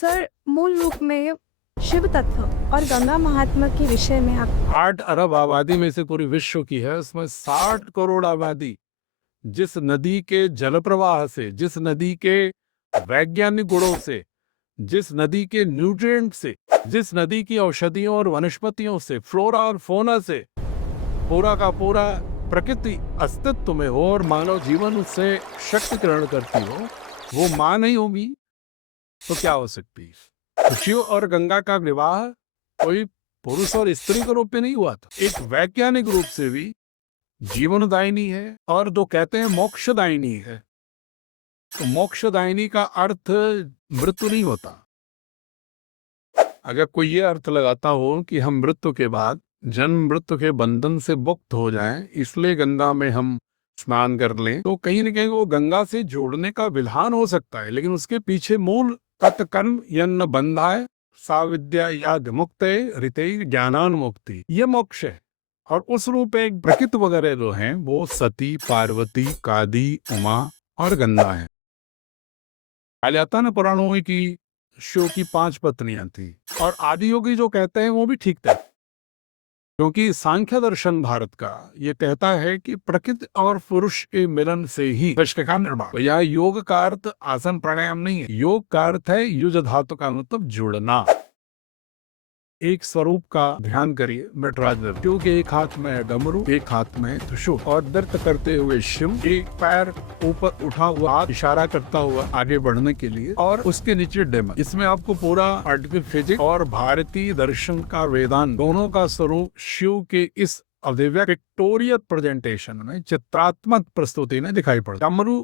Sir, मूल रूप में शिव तत्व और गंगा महात्म्य के विषय में आप 8 अरब आबादी में से पूरे विश्व की है, उसमें 60 करोड़ आबादी जिस नदी के जल प्रवाह से, जिस नदी के वैज्ञानिक गुणों से, जिस नदी के न्यूट्रिएंट से, जिस नदी की औषधियों और वनस्पतियों से, फ्लोरा और फोना से पूरा का पूरा प्रकृति अस्तित्व में हो और मानव जीवन उससे शक्ति ग्रहण करती हो, वो मां नहीं होगी तो क्या हो सकती है। तो शिव और गंगा का विवाह कोई पुरुष और स्त्री के रूप में नहीं हुआ था, एक वैज्ञानिक रूप से भी जीवनदायिनी है और जो कहते हैं मोक्षदायिनी है। तो मोक्षदायिनी का अर्थ मृत्यु नहीं होता। अगर कोई ये अर्थ लगाता हो कि हम मृत्यु के बाद जन्म मृत्यु के बंधन से मुक्त हो जाएं, इसलिए गंगा में हम स्नान कर लें, तो कहीं न कहीं वो गंगा से जोड़ने का विधान हो सकता है, लेकिन उसके पीछे मूल तत्कर्म यन्न बंधाय सा विद्या याद मुक्त ऋते ज्ञानान मुक्ति, ये मोक्ष है। और उस रूप एक प्रकृति वगैरह जो हैं वो सती, पार्वती, कादी, उमा और गंगा है। कहा जाता ना पुराणों में कि शिव की 5 पत्नियां थी, और आदि योगी जो कहते हैं वो भी ठीक था, क्योंकि सांख्य दर्शन भारत का ये कहता है कि प्रकृति और पुरुष के मिलन से ही विश्व का निर्माण। तो यहाँ योग का अर्थ आसन प्राणायाम नहीं है, योग का अर्थ है युज धातु का मतलब जुड़ना। एक स्वरूप का ध्यान करिए नटराज, क्योंकि एक हाथ में है डमरू, एक हाथ में है त्रिशूल, और नृत्य करते हुए शिव, एक पैर ऊपर उठा हुआ हाथ इशारा करता हुआ आगे बढ़ने के लिए, और उसके नीचे डेमन। इसमें आपको पूरा आर्टिकल फिजिक्स और भारतीय दर्शन का वेदांत दोनों का स्वरूप शिव के इस अभिव्यक्त पिक्टोरियल प्रेजेंटेशन में, चित्रात्मक प्रस्तुति में दिखाई पड़ता। डमरू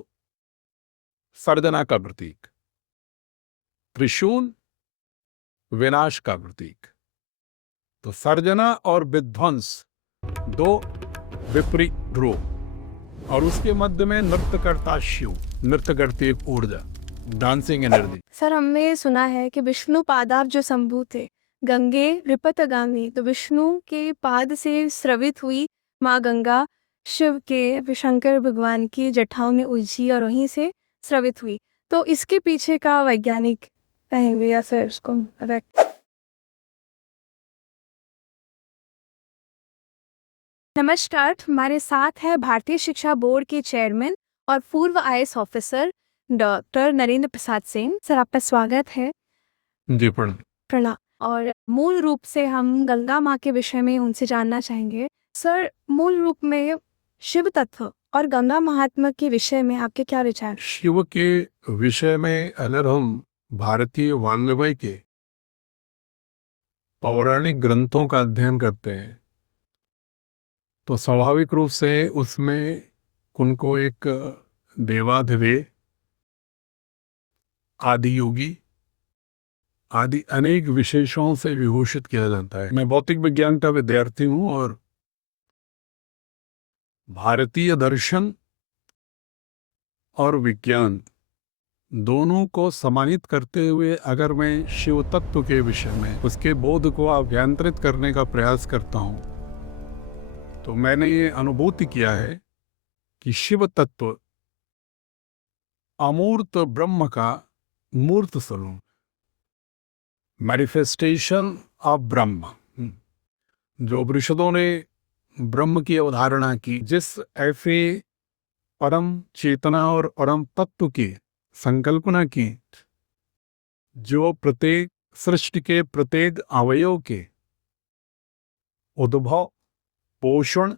सर्जना का प्रतीक, त्रिशूल विनाश का प्रतीक। तो सर्जना और विध्वंस दो विपरीत रूप, और उसके मध्य में नृत्य करता शिव, नृत्य करती एक ऊर्जा, डांसिंग एनर्जी। सर, हमने सुना है कि विष्णु पादाब जो शंभु थे, गंगे रिपतगामी, तो विष्णु के पाद से स्रवित हुई माँ गंगा शिव के शंकर भगवान की जटाओं में उलझी और वहीं से स्रवित हुई। तो इसके पीछे का वैज्ञानिक कहेंगे या सर उसको नमस्कार, हमारे साथ है भारतीय शिक्षा बोर्ड के चेयरमैन और पूर्व IAS officer doctor Narendra Prasad Singh. Sir, आपका स्वागत है। जी प्रणाम। प्रणाम। और मूल रूप से हम गंगा माँ के विषय में उनसे जानना चाहेंगे। सर, मूल रूप में शिव तत्व और गंगा महात्म्य के विषय में आपके क्या विचार? शिव के विषय में अगर हम भारतीय वाङ्मय के पौराणिक ग्रंथों का अध्ययन करते हैं तो स्वाभाविक रूप से उसमें उनको एक देवाधिदेव, आदि योगी आदि अनेक विशेषणों से विभूषित किया जाता है। मैं भौतिक विज्ञान का विद्यार्थी हूं, और भारतीय दर्शन और विज्ञान दोनों को सम्मानित करते हुए अगर मैं शिव तत्व के विषय में उसके बोध को अभ्यंतरित करने का प्रयास करता हूं, तो मैंने ये अनुभूति किया है कि शिव तत्व अमूर्त ब्रह्म का मूर्त स्वरूप, मैनिफेस्टेशन ऑफ ब्रह्म। जो उपनिषदों ने ब्रह्म की अवधारणा की, जिस ऐसे परम चेतना और परम तत्व की संकल्पना की जो प्रत्येक सृष्टि के प्रत्येक अवयव के उद्भव, पोषण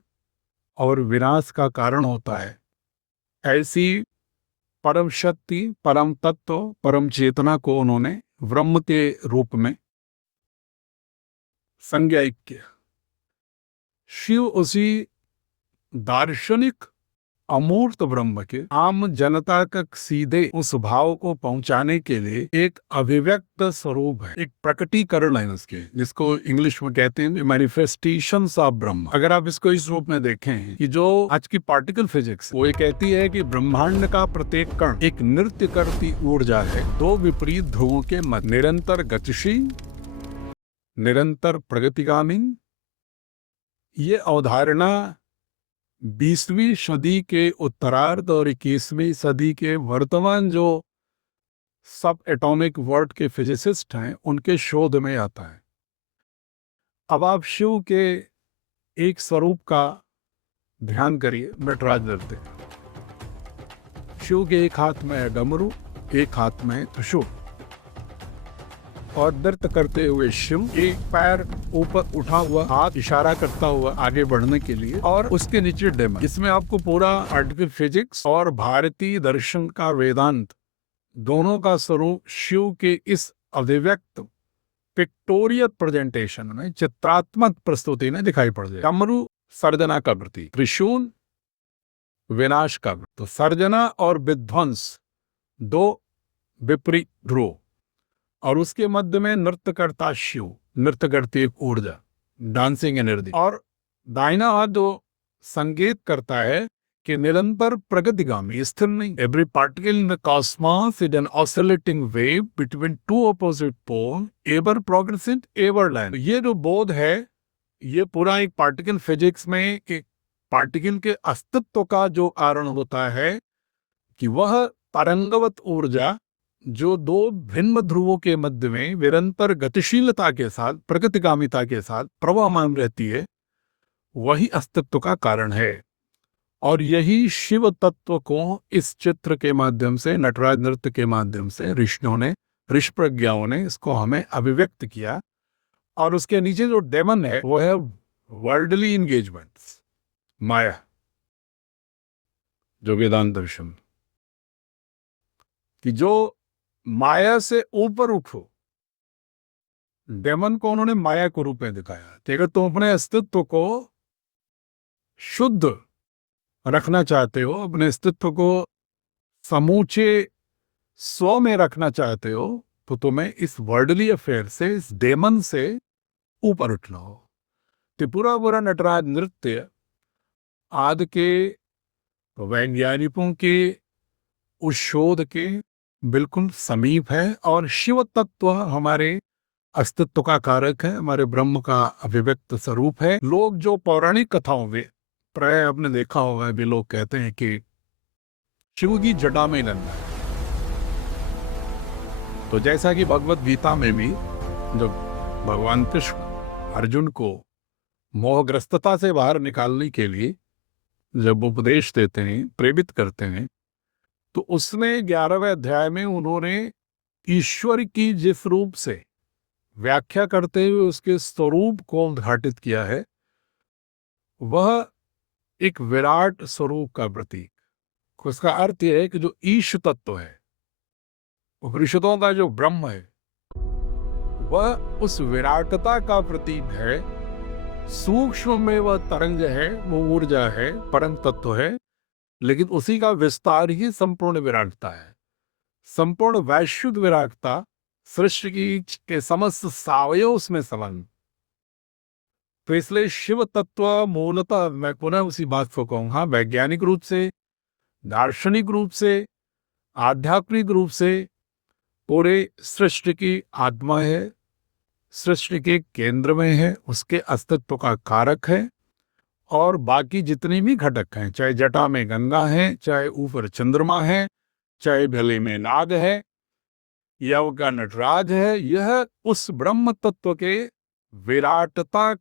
और विनाश का कारण होता है, ऐसी परम शक्ति, परम तत्व, परम चेतना को उन्होंने ब्रह्म के रूप में संज्ञायित किया। शिव उसी दार्शनिक अमूर्त ब्रह्म के आम जनता तक सीधे उस भाव को पहुंचाने के लिए एक अभिव्यक्त स्वरूप है, एक प्रकटीकरण है उसके, जिसको इंग्लिश में कहते हैं मैनिफेस्टेशंस ऑफ ब्रह्म। अगर आप इसको इस रूप में देखें कि जो आज की पार्टिकल फिजिक्स वो ये कहती है कि ब्रह्मांड का प्रत्येक कण एक नृत्य करती ऊर्जा है, दो विपरीत ध्रुवों के मध्य, निरंतर गतिशील, निरंतर प्रगतिगामी। ये अवधारणा 20वीं सदी के उत्तरार्ध और 21वीं सदी के वर्तमान जो सब एटॉमिक वर्ल्ड के फिजिसिस्ट हैं, उनके शोध में आता है। अब आप शिव के एक स्वरूप का ध्यान करिए, नटराज नृत्य। शिव के एक हाथ में है डमरू, एक हाथ में है त्रिशूल, और नृत्य करते हुए शिव एक पैर ऊपर उठा हुआ, हाथ इशारा करता हुआ आगे बढ़ने के लिए, और उसके नीचे डेमन। इसमें आपको पूरा आर्टिकल फिजिक्स और भारतीय दर्शन का वेदांत दोनों का स्वरूप शिव के इस अभिव्यक्त पिक्टोरियल प्रेजेंटेशन में, चित्रात्मक प्रस्तुति में दिखाई पड़ जाए। डमरू सर्जना का प्रतीक, त्रिशूल विनाश का प्रतीक। तो सर्जना और विध्वंस दो विपरीत ध्रुव, और उसके मध्य में नृत्य करता शिव, नृत्य करती एक ऊर्जा, डांसिंग एनर्जी। और दाहिना हाथ जो संकेत करता है कि निरंतर प्रगतिगामी, स्थिर नहीं। Every particle in the cosmos is an oscillating wave between two opposite pole, ever progressive ever land. ये जो बोध है, ये पूरा एक पार्टिकल फिजिक्स में एक पार्टिकल के अस्तित्व का जो कारण होता है कि वह तरंगवत ऊर्जा जो दो भिन्न ध्रुवों के मध्य में निरंतर गतिशीलता के साथ, प्रगतिगामिता के साथ प्रवाहमान रहती है, वही अस्तित्व का कारण है। और यही शिव तत्व को इस चित्र के माध्यम से, नटराज नृत्य के माध्यम से ऋषियों ने, ऋषि प्रज्ञाओं ने इसको हमें अभिव्यक्त किया। और उसके नीचे जो डेमन है वो है वर्ल्डली इंगेजमेंट्स, माया, जो वेदांत दर्शन कि जो माया से ऊपर उठो। डेमन को उन्होंने माया को रूप में दिखाया कि अगर तुम अपने अस्तित्व को शुद्ध रखना चाहते हो, अपने अस्तित्व को समूचे स्व में रखना चाहते हो, तो तुम्हें इस वर्ल्डली अफेयर से, इस डेमन से ऊपर उठना हो। त्रिपुरा पूरा नटराज नृत्य आदि के वैज्ञानिकों के उस शोध के बिल्कुल समीप है, और शिव तत्व हमारे अस्तित्व का कारक है, हमारे ब्रह्म का अभिव्यक्त स्वरूप है। लोग जो पौराणिक कथाओं में प्राय आपने देखा होगा, भी लोग कहते हैं कि शिव की जटा में गंगा है। तो जैसा कि भगवत गीता में भी जब भगवान कृष्ण अर्जुन को मोहग्रस्तता से बाहर निकालने के लिए जब उपदेश देते हैं, प्रेरित करते हैं, तो उसने 11वें अध्याय में उन्होंने ईश्वर की जिस रूप से व्याख्या करते हुए उसके स्वरूप को उद्घाटित किया है, वह एक विराट स्वरूप का प्रतीक। उसका अर्थ यह है कि जो ईश तत्व है, उपनिषदों का जो ब्रह्म है, वह उस विराटता का प्रतीक है। सूक्ष्म में वह तरंग है, वो ऊर्जा है, परम तत्व है, लेकिन उसी का विस्तार ही संपूर्ण विराटता है। संपूर्ण वैश्विक विराटता, सृष्टि की के समस्त सावयव उसमें समान। तो इसलिए शिव तत्व मूलतः, मैं पुनः उसी बात को कहूंगा, वैज्ञानिक रूप से, दार्शनिक रूप से, आध्यात्मिक रूप से पूरे सृष्टि की आत्मा है, सृष्टि के केंद्र में है, उसके अस्तित्व का कारक है। और बाकी जितने भी घटक हैं, चाहे जटा में गंगा है, चाहे ऊपर चंद्रमा है, चाहे भले में नाग है, या उनका नटराज है, यह उस ब्रह्म तत्व के विराटता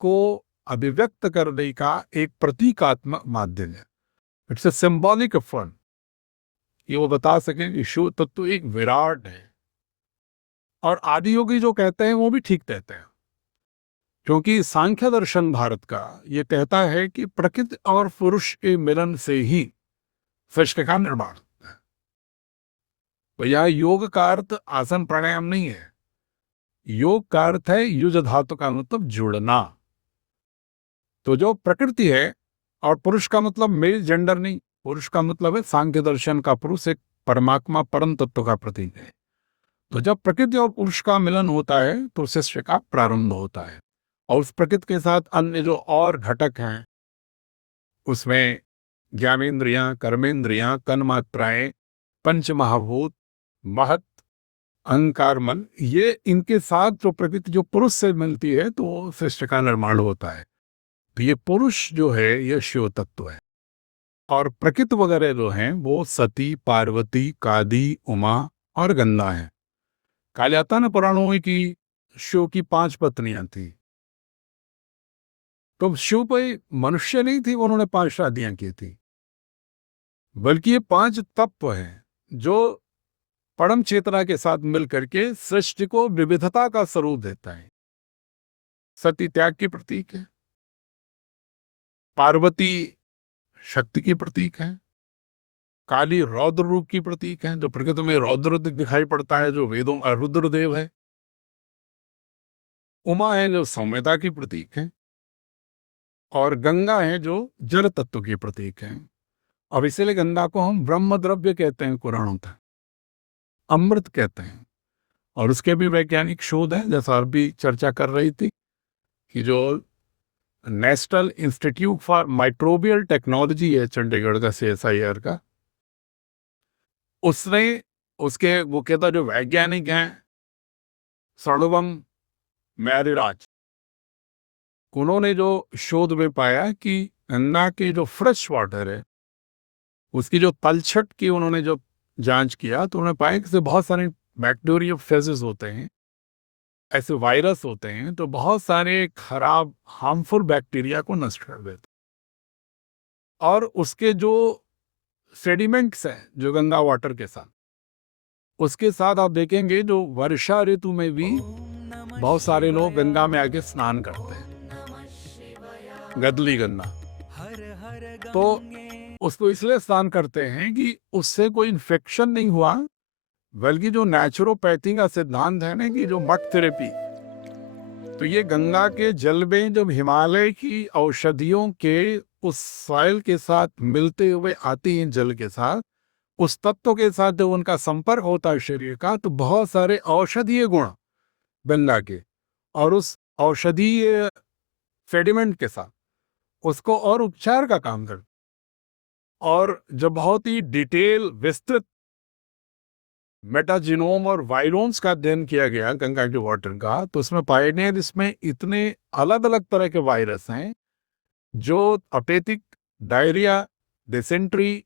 को अभिव्यक्त करने का एक प्रतीकात्मक माध्यम है। It's a symbolic form. ये वो बता सकें कि शिव तत्व एक विराट है। और आदि योगी जो कहते हैं वो भी ठीक कहते हैं, क्योंकि सांख्य दर्शन भारत का ये कहता है कि प्रकृति और पुरुष के मिलन से ही सृष्टि का निर्माण होता है। तो यह योग का अर्थ आसन प्राणायाम नहीं है। योग का अर्थ है युज धातु का मतलब जुड़ना। तो जो प्रकृति है, और पुरुष का मतलब मेल जेंडर नहीं, पुरुष का मतलब है सांख्य दर्शन का पुरुष एक परमात्मा परम तत्व का प्रतीक है। तो जब प्रकृति और पुरुष का मिलन होता है तो सृष्टि का प्रारंभ होता है। और उस प्रकृति के साथ अन्य जो और घटक हैं, उसमें ज्ञानेन्द्रियां, कर्मेंद्रियां, तन्मात्राएं, पंच महाभूत, महत, अहंकार, मन, ये इनके साथ जो प्रकृति जो पुरुष से मिलती है तो सृष्टि का निर्माण होता है। तो ये पुरुष जो है यह शिव तत्व है। और प्रकृति वगैरह जो हैं वो सती, पार्वती, कादी, उमा और गंगा है। कहा जाता है ना पुराणों में कि शिव की 5 पत्नियां थी। तो शिव कोई मनुष्य नहीं थी, उन्होंने 5 शादियां की थी, बल्कि ये 5 तत्व हैं जो परम चेतना के साथ मिल करके सृष्टि को विविधता का स्वरूप देता है। सती त्याग की प्रतीक है, पार्वती शक्ति की प्रतीक है, काली रौद्र रूप की प्रतीक है, जो प्रकृति में रौद्र दिखाई पड़ता है, जो वेदों में रुद्रदेव है। उमा है जो सौम्यता की प्रतीक है, और गंगा है जो जल तत्व की प्रतीक है। अब इसीलिए गंगा को हम ब्रह्म द्रव्य कहते हैं, पुराणों तक अमृत कहते हैं। और उसके भी वैज्ञानिक शोध है, जैसा आप भी चर्चा कर रही थी कि जो national institute for microbial technology है चंडीगढ़ का, CSIR का, उसने उसके वो कहता जो वैज्ञानिक हैं सड़वम मैरिराज, उन्होंने जो शोध में पाया कि गंगा के जो फ्रेश वाटर है उसकी जो तलछट की उन्होंने जो जांच किया, तो उन्होंने पाया कि इससे बहुत सारे बैक्टीरिया फेजेस होते हैं, ऐसे वायरस होते हैं, तो बहुत सारे खराब हार्मफुल बैक्टीरिया को नष्ट कर देते। और उसके जो सेडिमेंट्स हैं जो गंगा वाटर के साथ, उसके साथ आप देखेंगे जो वर्षा ऋतु में भी बहुत सारे लोग गंगा में आके स्नान करते हैं, गदली गंगा। तो उसको इसलिए स्नान करते हैं कि उससे कोई इन्फेक्शन नहीं हुआ, बल्कि जो नेचुरोपैथी का सिद्धांत है ना कि जो मड थेरेपी, तो ये गंगा के जल में जब हिमालय की औषधियों के उस सॉइल के साथ मिलते हुए आती हैं, जल के साथ उस तत्व के साथ जब उनका संपर्क होता है शरीर का, तो बहुत सारे औषधीय गुण गंगा के और उस औषधीय सेडिमेंट के साथ उसको और उपचार का काम करते। और जब बहुत ही डिटेल विस्तृत मेटाजीनोम और वायरोन्स का अध्ययन किया गया गंगा के वाटर का, तो उसमें पाया गया इसमें इतने अलग अलग तरह के वायरस हैं जो अपेथिक, डायरिया, डिसेंट्री,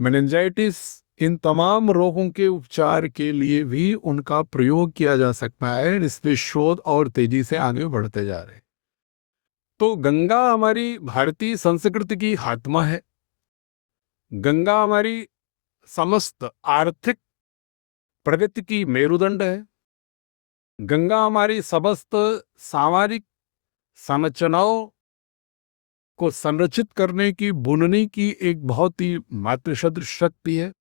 मेनिंजाइटिस, इन तमाम रोगों के उपचार के लिए भी उनका प्रयोग किया जा सकता है। इसमें शोध और तेजी से आगे बढ़ते जा रहे हैं। तो गंगा हमारी भारतीय संस्कृति की आत्मा है। गंगा हमारी समस्त आर्थिक प्रगति की मेरुदंड है। गंगा हमारी समस्त सामाजिक संरचनाओं को संरचित करने की, बुनने की एक बहुत ही मातृसदृश शक्ति है।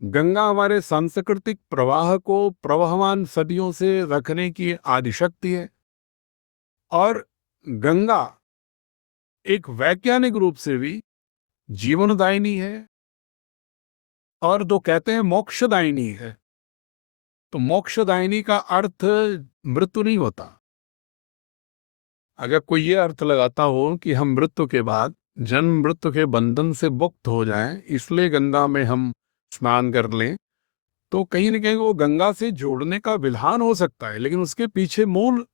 गंगा हमारे सांस्कृतिक प्रवाह को प्रवहमान सदियों से रखने की आदिशक्ति है। और गंगा एक वैज्ञानिक रूप से भी जीवनदायिनी है, और जो कहते हैं मोक्षदायिनी है। तो मोक्षदायिनी का अर्थ मृत्यु नहीं होता। अगर कोई ये अर्थ लगाता हो कि हम मृत्यु के बाद जन्म मृत्यु के बंधन से मुक्त हो जाएं, इसलिए गंगा में हम स्नान कर लें, तो कहीं न कहीं वो गंगा से जोड़ने का विधान हो सकता है, लेकिन उसके पीछे मूल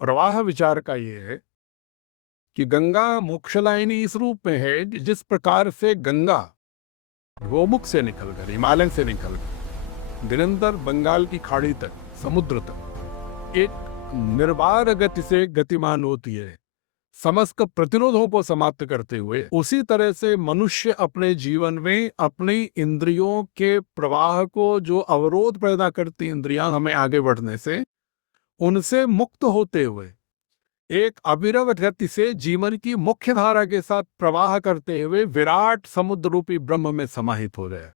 प्रवाह विचार का ये है कि गंगा मोक्षदायिनी इस रूप में है कि जिस प्रकार से गंगा गोमुख से निकलकर, हिमालय से निकलकर निरंतर बंगाल की खाड़ी तक, समुद्र तक एक निर्बाध गति से गतिमान होती है, समस्त प्रतिरोधों को समाप्त करते हुए, उसी तरह से मनुष्य अपने जीवन में अपनी इंद्रियों के प्रवाह को जो अवरोध पैदा करती इंद्रियां हमें आगे बढ़ने से, उनसे मुक्त होते हुए एक अविरत गति से जीवन की मुख्य धारा के साथ प्रवाह करते हुए विराट समुद्र रूपी ब्रह्म में समाहित हो रहे।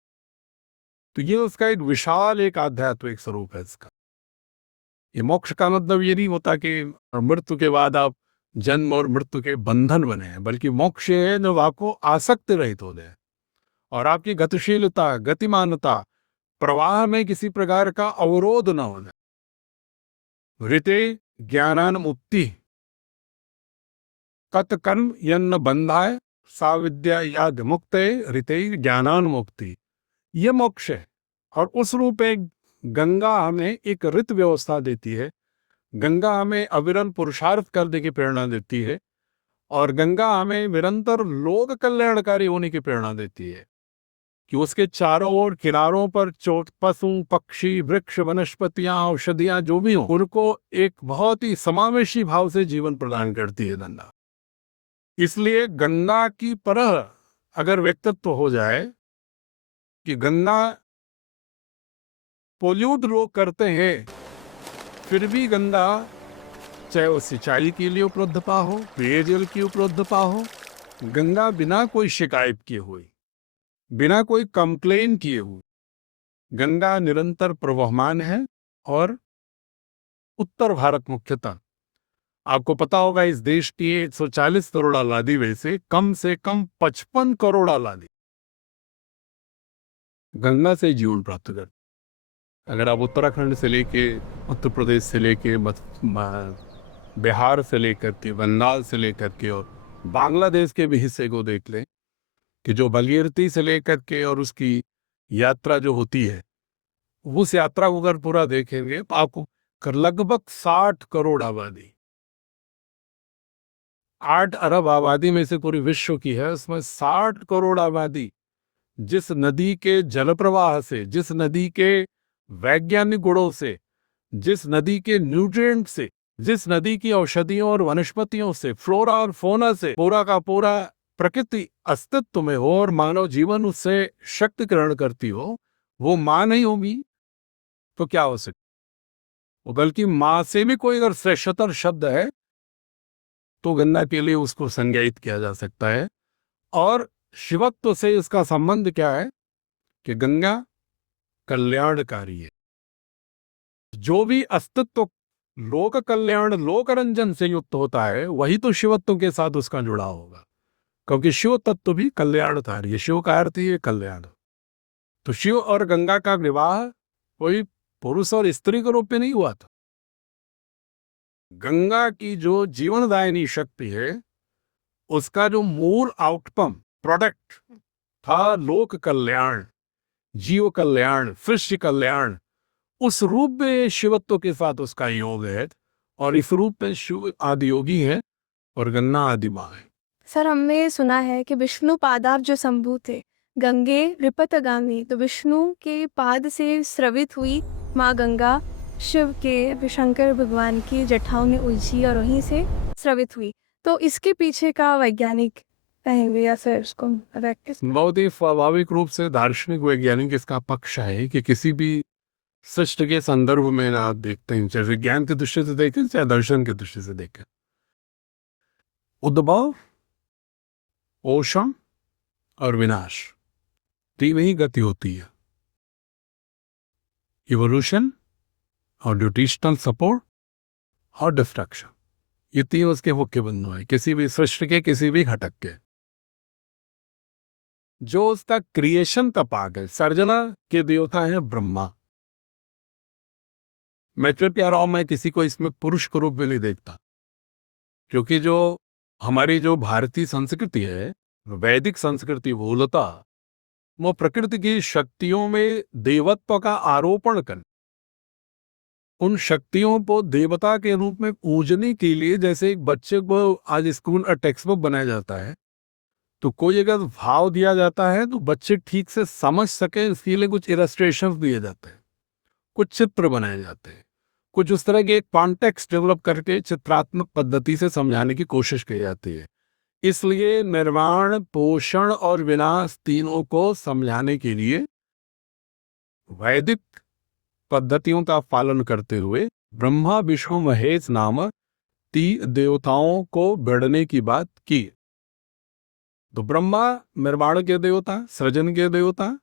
तो ये उसका एक विशाल एक आध्यात्मिक स्वरूप है इसका। ये मोक्ष का मतलब ये नहीं होता कि मृत्यु के बाद आप जन्म और मृत्यु के बंधन बने हैं, बल्कि मोक्ष है जो आपको आसक्त रहित हो जाए और आपकी गतिशीलता, गतिमानता, प्रवाह में किसी प्रकार का अवरोध न हो जाए। ऋते ज्ञानान मुक्ति कत कर्म यन्न बंधाय सा विद्या याद मुक्ते ऋते ज्ञानान मुक्ति, ये मोक्ष है। और उस रूप में गंगा हमें एक ऋत व्यवस्था देती है। गंगा हमें अविरल पुरुषार्थ करने की प्रेरणा देती है, और गंगा हमें निरंतर लोक कल्याणकारी होने की प्रेरणा देती है। कि उसके चारों ओर किनारों पर चोट पशु पक्षी वृक्ष वनस्पतियां औषधियां जो भी हो उनको एक बहुत ही समावेशी भाव से जीवन प्रदान करती है गंगा। इसलिए गंगा की परह अगर व्यक्तित्व हो जाए कि गंगा पोल्यूट लोग करते हैं फिर भी गंगा चाहे वो सिंचाई के लिए उपलब्धता हो पेयजल की उपलब्धता हो गंगा बिना कोई शिकायत किए हुई बिना कोई कंप्लेन किए हुए गंगा निरंतर प्रवहमान है। और उत्तर भारत मुख्यतः आपको पता होगा इस देश की 140 करोड़ आबादी में से कम 55 करोड़ आबादी गंगा से जीवन प्राप्त कर। अगर आप उत्तराखंड से लेके उत्तर प्रदेश से लेके बिहार से लेकर के बंगाल से लेकर के और बांग्लादेश के भी हिस्से को देख लें कि जो भागीरथी से लेकर के और उसकी यात्रा जो होती है उस यात्रा को अगर पूरा देखेंगे तो आपको लगभग 60 करोड़ आबादी 8 अरब आबादी में से पूरे विश्व की है उसमें 60 करोड़ आबादी जिस नदी के जल प्रवाह से जिस नदी के वैज्ञानिक गुणों से जिस नदी के न्यूट्रिएंट से जिस नदी की औषधियों और वनस्पतियों से फ्लोरा और फोना से पूरा का पूरा प्रकृति अस्तित्व में हो और मानव जीवन उससे शक्ति ग्रहण करती हो वो मां नहीं होगी तो क्या हो सकता। बल्कि मां से भी कोई अगर श्रेष्ठतर शब्द है तो गंगा के लिए उसको संज्ञायित किया जा सकता है। और शिवत्व से इसका संबंध क्या है कि गंगा कल्याणकारी है। जो भी अस्तित्व लोक कल्याण लोक रंजन से युक्त होता है वही तो शिवत्व के साथ उसका जुड़ाव होगा क्योंकि शिव तत्व भी कल्याणकारी है। शिव का अर्थ ही है कल्याण। तो शिव और गंगा का विवाह कोई पुरुष और स्त्री के रूप में नहीं हुआ था। गंगा की जो जीवनदायिनी शक्ति है उसका जो मूल आउटकम प्रोडक्ट था लोक कल्याण जीव कल्याण सृष्टि कल्याण उस रूप में शिवत्व के साथ उसका योग है और इस रूप में शिव आदि योगी है और गंगा आदि मां है। सर हमने सुना है कि विष्णु पादाब जो शंभु थे गंगे रिपतगामी तो विष्णु के पाद से स्रवित हुई माँ गंगा शिव के शंकर भगवान की जटाओं में उलझी और वहीं से स्रवित हुई। तो इसके पीछे का वैज्ञानिक कहेंगे या सर उसको बहुत ही स्वाभाविक रूप से दार्शनिक वैज्ञानिक इसका पक्ष है कि किसी भी सृष्टि के संदर्भ में आप देखते हैं चाहे विज्ञान की दृष्टि से देखें चाहे दर्शन की दृष्टि से देखें उद्भव पोषण और विनाश तीन ही गति होती है। इवोल्यूशन और न्यूट्रिशनल सपोर्ट और डिस्ट्रक्शन ये तीन उसके मुख्य बिंदु है किसी भी सृष्टि के किसी भी घटक के। जो उसका क्रिएशन का पार्ट है सर्जना के देवता है ब्रह्मा। मैं कह रहा हूं मैं किसी को इसमें पुरुष के रूप में नहीं देखता क्योंकि जो हमारी जो भारतीय संस्कृति है वैदिक संस्कृति मूलता वो प्रकृति की शक्तियों में देवत्व का आरोपण कर उन शक्तियों को देवता के रूप में पूजने के लिए जैसे एक बच्चे को आज स्कूल का टेक्स्ट बुक बनाया जाता है तो कोई अगर भाव दिया जाता है तो बच्चे ठीक से समझ सके इसके लिए कुछ इलस्ट्रेशन दिए जाते हैं कुछ चित्र बनाए जाते हैं कुछ उस तरह के एक कॉन्टेक्स्ट डेवलप करके चित्रात्मक पद्धति से समझाने की कोशिश की जाती है। इसलिए निर्माण पोषण और विनाश तीनों को समझाने के लिए वैदिक पद्धतियों का पालन करते हुए ब्रह्मा विष्णु महेश नामक 3 देवताओं को बढ़ने की बात की। तो ब्रह्मा निर्माण के देवता सृजन के देवता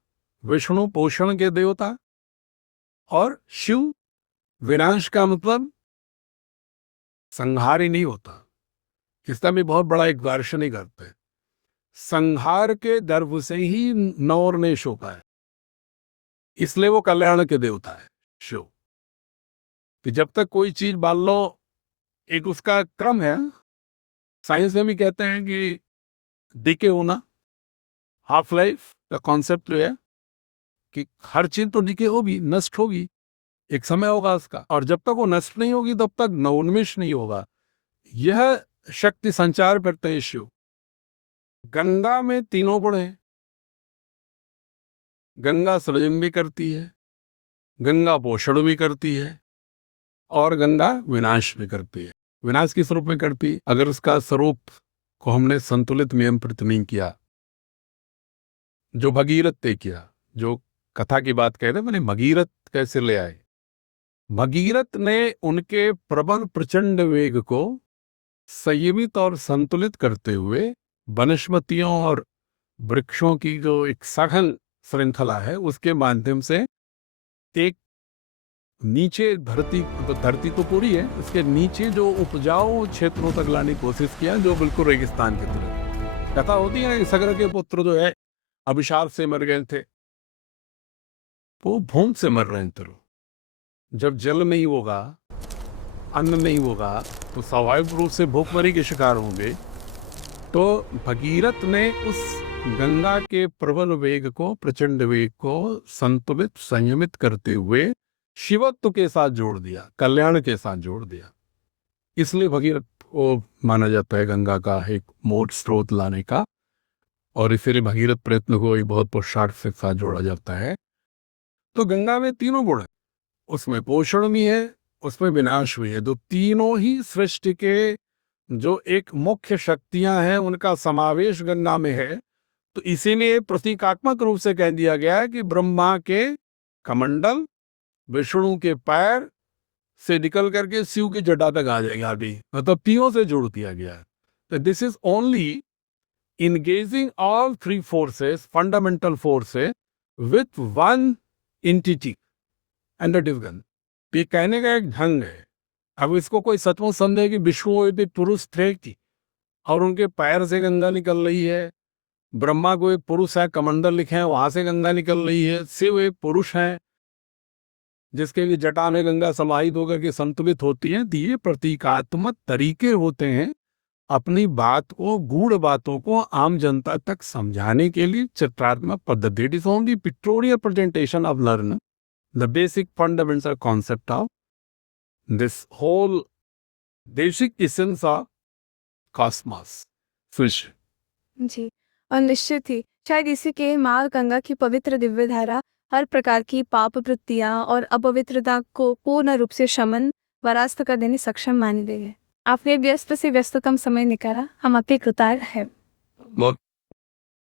विष्णु पोषण के देवता और शिव विनाश का मतलब संहार ही नहीं होता। इसका भी बहुत बड़ा एक दार्शनिक अर्थ है। संहार के गर्भ से ही नवोन्मेष होता है इसलिए वो कल्याण के देवता है शिव। तो जब तक कोई चीज मान लो एक उसका क्रम है साइंस में भी कहते हैं कि डिके होना हाफ लाइफ का कॉन्सेप्ट जो है कि हर चीज तो डिके होगी नष्ट होगी एक समय होगा उसका और जब तक वो नष्ट नहीं होगी तब तक नवोन्मेष नहीं होगा। यह शक्ति संचार करते हैं शिव। गंगा में तीनों गुण हैं गंगा सृजन भी करती है, गंगा पोषण भी करती है और गंगा विनाश भी करती है। विनाश किस रूप में करती है? अगर उसका स्वरूप को हमने संतुलित नियंत्रित नहीं किया, जो भगीरथ ने किया, जो कथा की बात कह रहे मैंने, भगीरथ कैसे ले आए? भगीरथ ने उनके प्रबल प्रचंड वेग को संयमित और संतुलित करते हुए वनस्पतियों और वृक्षों की जो एक सघन श्रृंखला है उसके माध्यम से एक नीचे धरती तो पूरी है, उसके नीचे जो उपजाऊ क्षेत्रों तक लाने की कोशिश किया, जो बिल्कुल रेगिस्तान की तरह। कथा होती है कि सगर के पुत्र जो है अभिशाप से मर गए थे, वो भूख से मर रहे थे। जब जल नहीं होगा, अन्न नहीं होगा, तो स्वाभाविक रूप से भूखमरी के शिकार होंगे। तो भगीरथ ने उस गंगा के प्रबल वेग को, प्रचंड वेग को संतुलित संयमित करते हुए शिवत्व के साथ जोड़ दिया, कल्याण के साथ जोड़ दिया। इसलिए भगीरथ को माना जाता है गंगा का एक मोट स्रोत लाने का, और इसलिए भगीरथ प्रयत्न को एक बहुत पुरुषार्थ के साथ जोड़ा जाता है। तो गंगा में तीनों गुण है, उसमें पोषण भी है, उसमें विनाश भी है। तो तीनों ही सृष्टि के जो एक मुख्य शक्तियां हैं उनका समावेश गंगा में है। तो इसीलिए प्रतीकात्मक रूप से कह दिया गया है कि ब्रह्मा के कमंडल, विष्णु के पैर से निकल करके शिव की जटा तक आ जाएगा। अभी मतलब तीनों से जोड़ दिया गया है। तो this is only engaging all three forces, fundamental forces, with one entity and a division। ये कहने का एक ढंग है। अब इसको कोई सचमुच समझे कि विष्णु एक पुरुष थे कि, और उनके पैर से गंगा निकल रही है, ब्रह्मा को एक पुरुष है, कमंडल लिखे हैं वहां से गंगा निकल रही है, शिव एक पुरुष है जिसके लिए जटा में गंगा समाहित होकर के संतुलित होती है। तो ये प्रतीकात्मक तरीके होते हैं अपनी बात को, गूढ़ बातों को आम जनता तक समझाने के लिए चित्रात्मक पद्धति। It is only pictorial presentation of learn the basic fundamental concept of this whole basic essence of cosmos fish. जी, और निश्चित ही शायद इसी के माँ गंगा की पवित्र दिव्य धारा हर प्रकार की पाप वृत्तियाँ और अपवित्रता को पूर्ण रूप से शमन परास्त कर देने सक्षम मानी गई है। आपने व्यस्त से व्यस्ततम समय निकाला, हम आपके कृतज्ञ हैं। बहुत